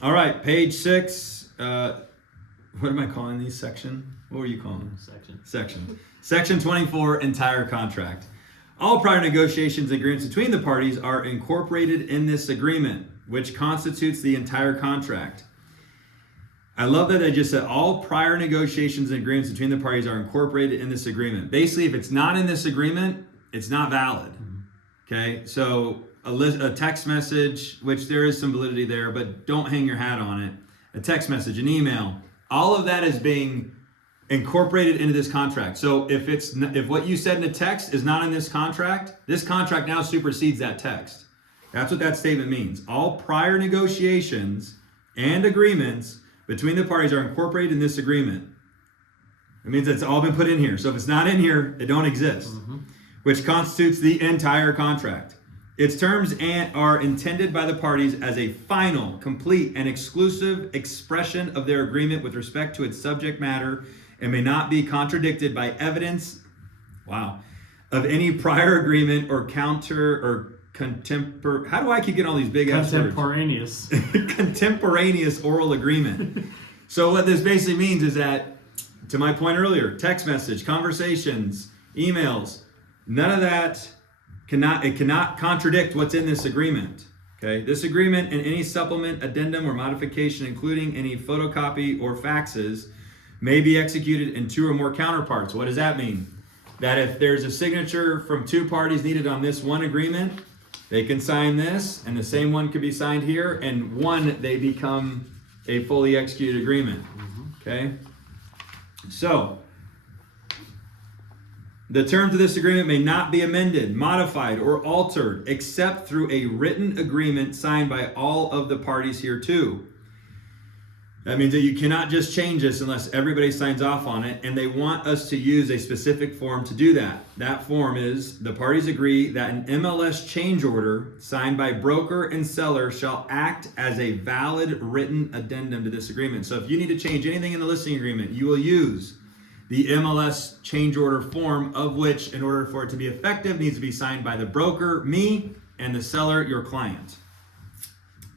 All right, page 6. What am I calling these? Section? What were you calling them? Section. Section 24, entire contract. All prior negotiations and agreements between the parties are incorporated in this agreement, which constitutes the entire contract. I love that they just said all prior negotiations and agreements between the parties are incorporated in this agreement. Basically, if it's not in this agreement, it's not valid. Okay, so a text message, which there is some validity there, but don't hang your hat on it. A text message, an email, all of that is being incorporated into this contract. So if what you said in the text is not in this contract now supersedes that text. That's what that statement means. All prior negotiations and agreements between the parties are incorporated in this agreement. It means it's all been put in here. So if it's not in here, it don't exist, which constitutes the entire contract. Its terms are intended by the parties as a final, complete, and exclusive expression of their agreement with respect to its subject matter and may not be contradicted by evidence, of any prior agreement or how do I keep getting all these big ass words? Contemporaneous oral agreement. So what this basically means is that, to my point earlier, text message, conversations, emails, none of that cannot contradict what's in this agreement. Okay, this agreement and any supplement, addendum, or modification, including any photocopy or faxes, may be executed in two or more counterparts. What does that mean? That if there's a signature from two parties needed on this one agreement, they can sign this, and the same one could be signed here, and they become a fully executed agreement. Okay? So, the terms of this agreement may not be amended, modified, or altered except through a written agreement signed by all of the parties hereto. That means that you cannot just change this unless everybody signs off on it, and they want us to use a specific form to do that. That form is, the parties agree that an MLS change order signed by broker and seller shall act as a valid written addendum to this agreement. So if you need to change anything in the listing agreement, you will use the MLS change order form, of which, in order for it to be effective, needs to be signed by the broker, me, and the seller, your client.